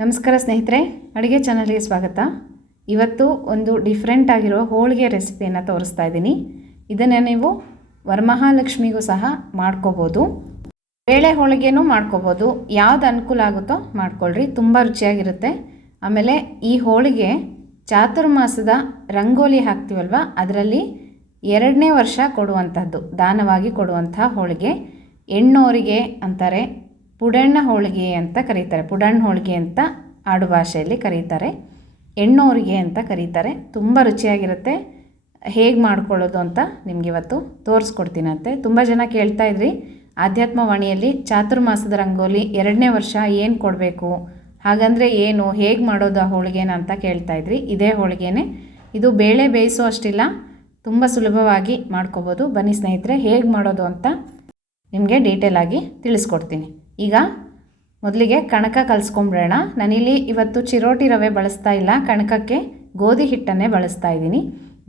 ನಮಸ್ಕಾರ ಸ್ನೇಹಿತರೆ, ಅಡುಗೆ ಚಾನಲ್ಗೆ ಸ್ವಾಗತ. ಇವತ್ತು ಒಂದು ಡಿಫ್ರೆಂಟ್ ಆಗಿರೋ ಹೋಳಿಗೆ ರೆಸಿಪಿಯನ್ನು ತೋರಿಸ್ತಾ ಇದ್ದೀನಿ. ಇದನ್ನು ನೀವು ವರಮಹಾಲಕ್ಷ್ಮಿಗೂ ಸಹ ಮಾಡ್ಕೋಬೋದು. ಬೇಳೆ ಹೋಳಿಗೆನೂ ಮಾಡ್ಕೋಬೋದು. ಯಾವ್ದು ಅನುಕೂಲ ಆಗುತ್ತೋ ಮಾಡ್ಕೊಳ್ರಿ, ತುಂಬ ರುಚಿಯಾಗಿರುತ್ತೆ. ಆಮೇಲೆ ಈ ಹೋಳಿಗೆ ಚಾತುರ್ಮಾಸದ ರಂಗೋಲಿ ಹಾಕ್ತೀವಲ್ವ, ಅದರಲ್ಲಿ 2ನೇ ವರ್ಷ ಕೊಡುವಂಥದ್ದು, ದಾನವಾಗಿ ಕೊಡುವಂಥ ಹೋಳಿಗೆ. ಹೆಣ್ಣೋರಿಗೆ ಅಂತಾರೆ, ಪುಡಣ್ಣ ಹೋಳಿಗೆ ಅಂತ ಕರೀತಾರೆ. ಪುಡಣ್ಣ ಹೋಳಿಗೆ ಅಂತ ಆಡು ಭಾಷೆಯಲ್ಲಿ ಕರೀತಾರೆ, ಹೆಣ್ಣೋರಿಗೆ ಅಂತ ಕರೀತಾರೆ. ತುಂಬ ರುಚಿಯಾಗಿರುತ್ತೆ. ಹೇಗೆ ಮಾಡ್ಕೊಳ್ಳೋದು ಅಂತ ನಿಮಗೆ ಇವತ್ತು ತೋರಿಸ್ಕೊಡ್ತೀನಂತೆ. ತುಂಬ ಜನ ಕೇಳ್ತಾ ಇದ್ರಿ, ಆಧ್ಯಾತ್ಮವಾಣಿಯಲ್ಲಿ ಚಾತುರ್ಮಾಸದ ರಂಗೋಲಿ 2ನೇ ವರ್ಷ ಏನು ಕೊಡಬೇಕು, ಹಾಗಂದರೆ ಏನು, ಹೇಗೆ ಮಾಡೋದು ಆ ಹೋಳಿಗೆನ ಅಂತ ಕೇಳ್ತಾ ಇದ್ರಿ. ಇದೇ ಹೋಳಿಗೆನೇ ಇದು. ಬೇಳೆ ಬೇಯಿಸೋ ಅಷ್ಟಿಲ್ಲ, ತುಂಬ ಸುಲಭವಾಗಿ ಮಾಡ್ಕೋಬೋದು. ಬನ್ನಿ ಸ್ನೇಹಿತರೆ, ಹೇಗೆ ಮಾಡೋದು ಅಂತ ನಿಮಗೆ ಡೀಟೇಲಾಗಿ ತಿಳಿಸ್ಕೊಡ್ತೀನಿ. ಈಗ ಮೊದಲಿಗೆ ಕಣಕ ಕಲಿಸ್ಕೊಂಬಿಡೋಣ. ನಾನಿಲ್ಲಿ ಇವತ್ತು ಚಿರೋಟಿ ರವೆ ಬಳಸ್ತಾ ಇಲ್ಲ, ಕಣಕಕ್ಕೆ ಗೋಧಿ ಹಿಟ್ಟನ್ನೇ ಬಳಸ್ತಾ ಇದ್ದೀನಿ.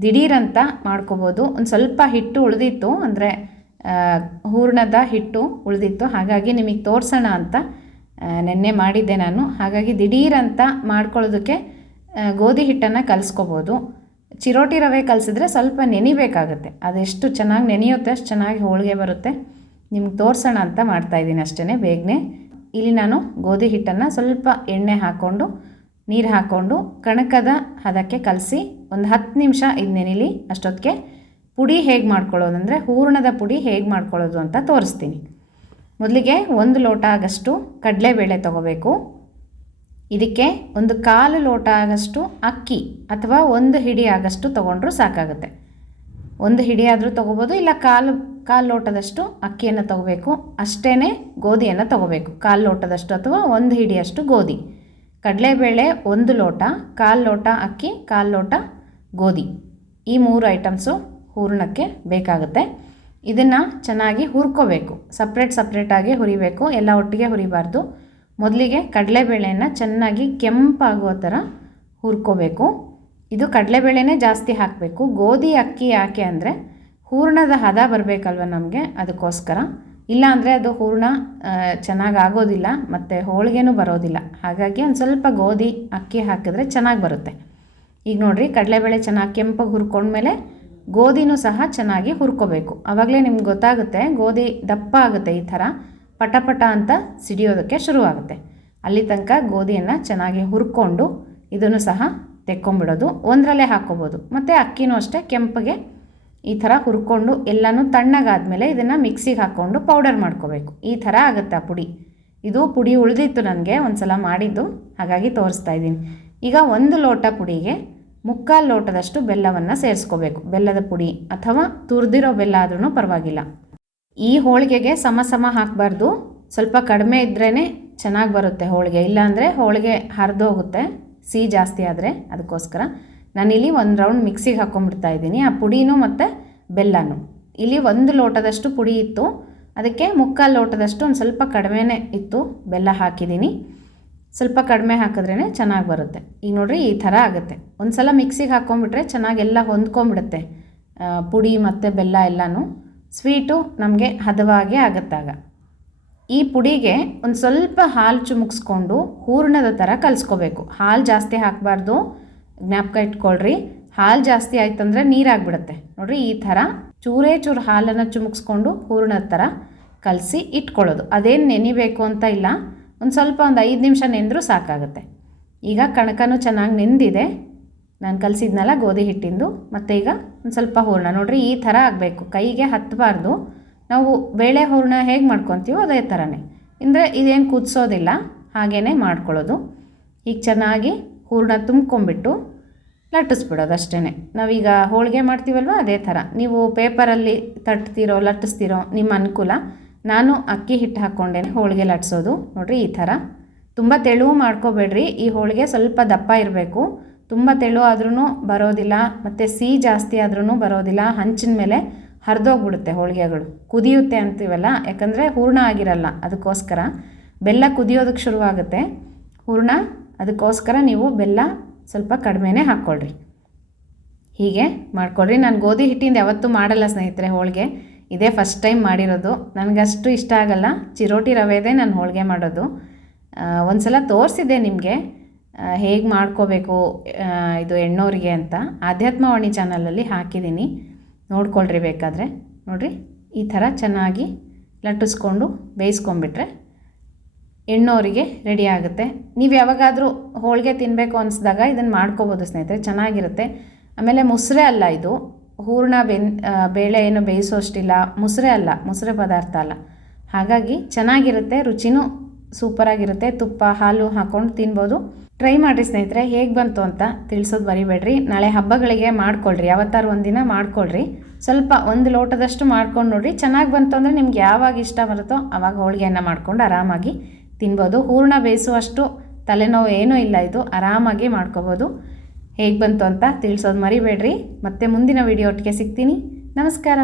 ದಿಢೀರಂತ ಮಾಡ್ಕೋಬೋದು. ಒಂದು ಸ್ವಲ್ಪ ಹಿಟ್ಟು ಉಳಿದಿತ್ತು, ಅಂದರೆ ಹೂರ್ಣದ ಹಿಟ್ಟು ಉಳಿದಿತ್ತು, ಹಾಗಾಗಿ ನಿಮಗೆ ತೋರಿಸೋಣ ಅಂತ ನೆನ್ನೆ ಮಾಡಿದ್ದೆ ನಾನು. ಹಾಗಾಗಿ ದಿಢೀರಂತ ಮಾಡ್ಕೊಳ್ಳೋದಕ್ಕೆ ಗೋಧಿ ಹಿಟ್ಟನ್ನು ಕಲಿಸ್ಕೋಬೋದು. ಚಿರೋಟಿ ರವೆ ಕಲಿಸಿದ್ರೆ ಸ್ವಲ್ಪ ನೆನಿಬೇಕಾಗುತ್ತೆ. ಅದೆಷ್ಟು ಚೆನ್ನಾಗಿ ನೆನೆಯುತ್ತೆ ಅಷ್ಟು ಚೆನ್ನಾಗಿ ಹೋಳಿಗೆ ಬರುತ್ತೆ. ನಿಮ್ಗೆ ತೋರಿಸೋಣ ಅಂತ ಮಾಡ್ತಾಯಿದ್ದೀನಿ ಅಷ್ಟೇ, ಬೇಗನೆ. ಇಲ್ಲಿ ನಾನು ಗೋಧಿ ಹಿಟ್ಟನ್ನು ಸ್ವಲ್ಪ ಎಣ್ಣೆ ಹಾಕ್ಕೊಂಡು, ನೀರು ಹಾಕ್ಕೊಂಡು ಕಣಕದ ಹದಕ್ಕೆ ಕಲಸಿ ಒಂದು 10 ನಿಮಿಷ ಇದು ನೆನಿಲಿ. ಅಷ್ಟೊತ್ತಿಗೆ ಪುಡಿ ಹೇಗೆ ಮಾಡ್ಕೊಳ್ಳೋದು, ಅಂದರೆ ಹೂರಣದ ಪುಡಿ ಹೇಗೆ ಮಾಡ್ಕೊಳ್ಳೋದು ಅಂತ ತೋರಿಸ್ತೀನಿ. ಮೊದಲಿಗೆ 1 ಲೋಟ ಆಗಷ್ಟು ಕಡಲೆಬೇಳೆ ತೊಗೋಬೇಕು. ಇದಕ್ಕೆ 1/4 ಲೋಟ ಆಗಷ್ಟು ಅಕ್ಕಿ ಅಥವಾ 1 ಹಿಡಿ ಆಗಷ್ಟು ತೊಗೊಂಡ್ರೂ ಸಾಕಾಗುತ್ತೆ. 1 ಹಿಡಿ ಆದರೂ ತೊಗೋಬೋದು, ಇಲ್ಲ ಕಾಲು ಲೋಟದಷ್ಟು ಅಕ್ಕಿಯನ್ನು ತೊಗೋಬೇಕು. ಅಷ್ಟೇ ಗೋಧಿಯನ್ನು ತೊಗೋಬೇಕು, 1/4 ಲೋಟದಷ್ಟು ಅಥವಾ 1 ಹಿಡಿಯಷ್ಟು ಗೋಧಿ. ಕಡಲೆಬೇಳೆ 1 ಲೋಟ, 1/4 ಲೋಟ ಅಕ್ಕಿ, 1/4 ಲೋಟ ಗೋಧಿ. ಈ 3 ಐಟಮ್ಸು ಹೂರಣಕ್ಕೆ ಬೇಕಾಗುತ್ತೆ. ಇದನ್ನು ಚೆನ್ನಾಗಿ ಹುರ್ಕೋಬೇಕು. ಸಪ್ರೇಟಾಗಿ ಹುರಿಬೇಕು, ಎಲ್ಲ ಒಟ್ಟಿಗೆ ಹುರಿಬಾರ್ದು. ಮೊದಲಿಗೆ ಕಡಲೆಬೇಳೆಯನ್ನು ಚೆನ್ನಾಗಿ ಕೆಂಪಾಗುವ ಥರ ಹುರ್ಕೋಬೇಕು. ಇದು ಕಡಲೆಬೇಳೆನೇ ಜಾಸ್ತಿ ಹಾಕಬೇಕು. ಗೋಧಿ ಅಕ್ಕಿ ಯಾಕೆ ಅಂದರೆ ಹೂರಣದ ಹದ ಬರಬೇಕಲ್ವ ನಮಗೆ, ಅದಕ್ಕೋಸ್ಕರ. ಇಲ್ಲಾಂದರೆ ಅದು ಹೂರಣ ಚೆನ್ನಾಗಿ ಆಗೋದಿಲ್ಲ ಮತ್ತು ಹೋಳಿಗೆನೂ ಬರೋದಿಲ್ಲ. ಹಾಗಾಗಿ ಒಂದು ಸ್ವಲ್ಪ ಗೋಧಿ ಅಕ್ಕಿ ಹಾಕಿದ್ರೆ ಚೆನ್ನಾಗಿ ಬರುತ್ತೆ. ಈಗ ನೋಡಿರಿ, ಕಡಲೆಬೇಳೆ ಚೆನ್ನಾಗಿ ಕೆಂಪಾಗಿ ಹುರ್ಕೊಂಡ್ಮೇಲೆ ಗೋಧಿನೂ ಸಹ ಚೆನ್ನಾಗಿ ಹುರ್ಕೋಬೇಕು. ಆವಾಗಲೇ ನಿಮ್ಗೆ ಗೊತ್ತಾಗುತ್ತೆ, ಗೋಧಿ ದಪ್ಪ ಆಗುತ್ತೆ, ಈ ಥರ ಪಟ ಅಂತ ಸಿಡಿಯೋದಕ್ಕೆ ಶುರುವಾಗುತ್ತೆ. ಅಲ್ಲಿ ತನಕ ಗೋಧಿಯನ್ನು ಚೆನ್ನಾಗಿ ಹುರ್ಕೊಂಡು ಇದನ್ನು ಸಹ ತೆಕ್ಕೊಂಬಿಡೋದು. ಒಂದರಲ್ಲೇ ಹಾಕ್ಕೋಬೋದು. ಮತ್ತು ಅಕ್ಕಿನೂ ಅಷ್ಟೇ ಕೆಂಪಗೆ ಈ ಥರ ಹುರ್ಕೊಂಡು ಎಲ್ಲನೂ ತಣ್ಣಗಾದ್ಮೇಲೆ ಇದನ್ನು ಮಿಕ್ಸಿಗೆ ಹಾಕ್ಕೊಂಡು ಪೌಡರ್ ಮಾಡ್ಕೋಬೇಕು. ಈ ಥರ ಆಗುತ್ತೆ ಆ ಪುಡಿ. ಇದು ಪುಡಿ ಉಳಿದಿತ್ತು ನನಗೆ ಒಂದು ಸಲ ಮಾಡಿದ್ದು, ಹಾಗಾಗಿ ತೋರಿಸ್ತಾ ಇದ್ದೀನಿ. ಈಗ 1 ಲೋಟ ಪುಡಿಗೆ 3/4 ಲೋಟದಷ್ಟು ಬೆಲ್ಲವನ್ನು ಸೇರಿಸ್ಕೋಬೇಕು. ಬೆಲ್ಲದ ಪುಡಿ ಅಥವಾ ತುರಿದಿರೋ ಬೆಲ್ಲ ಆದ್ರೂ ಪರವಾಗಿಲ್ಲ. ಈ ಹೋಳಿಗೆಗೆ ಸಮ ಹಾಕಬಾರ್ದು, ಸ್ವಲ್ಪ ಕಡಿಮೆ ಇದ್ರೇ ಚೆನ್ನಾಗಿ ಬರುತ್ತೆ ಹೋಳಿಗೆ. ಇಲ್ಲಾಂದರೆ ಹೋಳಿಗೆ ಹರಿದೋಗುತ್ತೆ ಸಿಹಿ ಜಾಸ್ತಿ ಆದರೆ. ಅದಕ್ಕೋಸ್ಕರ ನಾನಿಲ್ಲಿ 1 ರೌಂಡ್ ಮಿಕ್ಸಿಗೆ ಹಾಕ್ಕೊಂಡ್ಬಿಡ್ತಾ ಇದ್ದೀನಿ ಆ ಪುಡಿನೂ ಮತ್ತು ಬೆಲ್ಲನೂ. ಇಲ್ಲಿ 1 ಲೋಟದಷ್ಟು ಪುಡಿ ಇತ್ತು, ಅದಕ್ಕೆ 3/4 ಲೋಟದಷ್ಟು ಒಂದು ಸ್ವಲ್ಪ ಕಡಿಮೆನೇ ಇತ್ತು ಬೆಲ್ಲ ಹಾಕಿದ್ದೀನಿ. ಸ್ವಲ್ಪ ಕಡಿಮೆ ಹಾಕಿದ್ರೇ ಚೆನ್ನಾಗಿ ಬರುತ್ತೆ. ಈಗ ನೋಡಿರಿ, ಈ ಥರ ಆಗುತ್ತೆ. ಒಂದು ಸಲ ಮಿಕ್ಸಿಗೆ ಹಾಕ್ಕೊಂಡ್ಬಿಟ್ರೆ ಚೆನ್ನಾಗೆಲ್ಲ ಹೊಂದ್ಕೊಂಡ್ಬಿಡುತ್ತೆ, ಪುಡಿ ಮತ್ತು ಬೆಲ್ಲ ಎಲ್ಲನೂ. ಸ್ವೀಟು ನಮಗೆ ಹದವಾಗೇ ಆಗುತ್ತಾಗ. ಈ ಪುಡಿಗೆ ಒಂದು ಸ್ವಲ್ಪ ಹಾಲು ಚುಮುಕ್ಸ್ಕೊಂಡು ಹೂರಣದ ಥರ ಕಲಿಸ್ಕೋಬೇಕು. ಹಾಲು ಜಾಸ್ತಿ ಹಾಕಬಾರ್ದು, ಜ್ಞಾಪಕ ಇಟ್ಕೊಳ್ರಿ. ಹಾಲು ಜಾಸ್ತಿ ಆಯ್ತಂದರೆ ನೀರಾಗಿಬಿಡುತ್ತೆ. ನೋಡಿರಿ, ಈ ಥರ ಚೂರು ಹಾಲನ್ನು ಚುಮುಕ್ಸ್ಕೊಂಡು ಹೂರಣದ ಥರ ಕಲಸಿ ಇಟ್ಕೊಳ್ಳೋದು. ಅದೇನು ನೆನಿಬೇಕು ಅಂತ ಇಲ್ಲ, ಒಂದು 5 ನಿಮಿಷ ನೆಂದರೂ ಸಾಕಾಗುತ್ತೆ. ಈಗ ಕಣಕನೂ ಚೆನ್ನಾಗಿ ನೆಂದಿದೆ, ನಾನು ಕಲಸಿದ್ನಲ್ಲ ಗೋಧಿ ಹಿಟ್ಟಿಂದು. ಮತ್ತು ಈಗ ಒಂದು ಸ್ವಲ್ಪ ಹೂರಣ ನೋಡಿರಿ, ಈ ಥರ ಆಗಬೇಕು, ಕೈಗೆ ಹತ್ತಬಾರ್ದು. ನಾವು ಬೇಳೆ ಹೂರಣ ಹೇಗೆ ಮಾಡ್ಕೊತೀವೋ ಅದೇ ಥರನೇ, ಅಂದರೆ ಇದೇನು ಕುದಿಸೋದಿಲ್ಲ, ಹಾಗೇ ಮಾಡ್ಕೊಳ್ಳೋದು. ಈಗ ಚೆನ್ನಾಗಿ ಹೂರಣ ತುಂಬ್ಕೊಂಬಿಟ್ಟು ಲಟ್ಟಿಸ್ಬಿಡೋದು ಅಷ್ಟೇ. ನಾವೀಗ ಹೋಳಿಗೆ ಮಾಡ್ತೀವಲ್ವ ಅದೇ ಥರ. ನೀವು ಪೇಪರಲ್ಲಿ ತಟ್ತೀರೋ ಲಟ್ಟಿಸ್ತೀರೋ ನಿಮ್ಮ ಅನುಕೂಲ. ನಾನು ಅಕ್ಕಿ ಹಿಟ್ಟು ಹಾಕ್ಕೊಂಡೇ ಹೋಳಿಗೆ ಲಟ್ಟಿಸೋದು. ನೋಡಿರಿ, ಈ ಥರ. ತುಂಬ ತೆಳುವು ಮಾಡ್ಕೋಬೇಡ್ರಿ, ಈ ಹೋಳಿಗೆ ಸ್ವಲ್ಪ ದಪ್ಪ ಇರಬೇಕು. ತುಂಬ ತೆಳು ಆದ್ರೂ ಬರೋದಿಲ್ಲ, ಮತ್ತು ಸಿಹಿ ಜಾಸ್ತಿ ಆದ್ರೂ ಬರೋದಿಲ್ಲ. ಹಂಚಿನ ಮೇಲೆ ಹರಿದೋಗ್ಬಿಡುತ್ತೆ ಹೋಳಿಗೆಗಳು, ಕುದಿಯುತ್ತೆ ಅಂತೀವಲ್ಲ, ಯಾಕಂದರೆ ಹೂರಣ ಆಗಿರಲ್ಲ. ಅದಕ್ಕೋಸ್ಕರ ಬೆಲ್ಲ ಕುದಿಯೋದಕ್ಕೆ ಶುರುವಾಗುತ್ತೆ ಹೂರಣ, ಅದಕ್ಕೋಸ್ಕರ ನೀವು ಬೆಲ್ಲ ಸ್ವಲ್ಪ ಕಡಿಮೆನೇ ಹಾಕ್ಕೊಳ್ರಿ. ಹೀಗೆ ಮಾಡ್ಕೊಳ್ರಿ. ನಾನು ಗೋಧಿ ಹಿಟ್ಟಿಂದ ಯಾವತ್ತೂ ಮಾಡಲ್ಲ ಸ್ನೇಹಿತರೆ ಹೋಳಿಗೆ, ಇದೇ ಫಸ್ಟ್ ಟೈಮ್ ಮಾಡಿರೋದು. ನನಗಷ್ಟು ಇಷ್ಟ ಆಗಲ್ಲ, ಚಿರೋಟಿ ರವೆದೇ ನಾನು ಹೋಳಿಗೆ ಮಾಡೋದು. ಒಂದು ಸಲ ತೋರಿಸಿದ್ದೆ ನಿಮಗೆ ಹೇಗೆ ಮಾಡ್ಕೋಬೇಕು ಇದು ಎಣ್ಣೋರಿಗೆ ಅಂತ ಆಧ್ಯಾತ್ಮವಾಣಿ ಚಾನಲಲ್ಲಿ ಹಾಕಿದ್ದೀನಿ, ನೋಡ್ಕೊಳ್ರಿ ಬೇಕಾದರೆ. ನೋಡಿರಿ, ಈ ಥರ ಚೆನ್ನಾಗಿ ಲಟ್ಟಿಸ್ಕೊಂಡು ಬೇಯಿಸ್ಕೊಂಬಿಟ್ರೆ ಎಣ್ಣೋರಿಗೆ ರೆಡಿ ಆಗುತ್ತೆ. ನೀವು ಯಾವಾಗಾದರೂ ಹೋಳಿಗೆ ತಿನ್ನಬೇಕು ಅನಿಸಿದಾಗ ಇದನ್ನು ಮಾಡ್ಕೋಬೋದು ಸ್ನೇಹಿತರೆ, ಚೆನ್ನಾಗಿರುತ್ತೆ. ಆಮೇಲೆ ಮುಸ್ರೆ ಅಲ್ಲ ಇದು, ಹೂರಣ ಬೇಳೆ ಏನು ಬೇಯಿಸೋಷ್ಟಿಲ್ಲ, ಮುಸ್ರೆ ಅಲ್ಲ, ಮುಸ್ರೆ ಪದಾರ್ಥ ಅಲ್ಲ. ಹಾಗಾಗಿ ಚೆನ್ನಾಗಿರುತ್ತೆ, ರುಚಿನೂ ಸೂಪರಾಗಿರುತ್ತೆ. ತುಪ್ಪ ಹಾಲು ಹಾಕ್ಕೊಂಡು ತಿನ್ಬೋದು. ಟ್ರೈ ಮಾಡಿರಿ ಸ್ನೇಹಿತರೆ, ಹೇಗೆ ಬಂತು ಅಂತ ತಿಳಿಸೋದು ಮರಿಬೇಡ್ರಿ. ನಾಳೆ ಹಬ್ಬಗಳಿಗೆ ಮಾಡ್ಕೊಳ್ರಿ, ಯಾವತ್ತಾರು ಒಂದಿನ ಮಾಡ್ಕೊಳ್ರಿ. ಸ್ವಲ್ಪ ಒಂದು ಲೋಟದಷ್ಟು ಮಾಡ್ಕೊಂಡು ನೋಡಿರಿ, ಚೆನ್ನಾಗಿ ಬಂತು ಅಂದರೆ ನಿಮ್ಗೆ ಯಾವಾಗ ಇಷ್ಟ ಬರುತ್ತೋ ಆವಾಗ ಹೋಳಿಗೆಯನ್ನು ಮಾಡ್ಕೊಂಡು ಆರಾಮಾಗಿ ತಿನ್ಬೋದು. ಹೂರಣ ಬೇಯಿಸುವಷ್ಟು ತಲೆನೋವು ಏನೂ ಇಲ್ಲ, ಇದು ಆರಾಮಾಗಿ ಮಾಡ್ಕೋಬೋದು. ಹೇಗೆ ಬಂತು ಅಂತ ತಿಳಿಸೋದು ಮರಿಬೇಡ್ರಿ. ಮತ್ತೆ ಮುಂದಿನ ವಿಡಿಯೋ ಒಟ್ಟಿಗೆ ಸಿಗ್ತೀನಿ. ನಮಸ್ಕಾರ.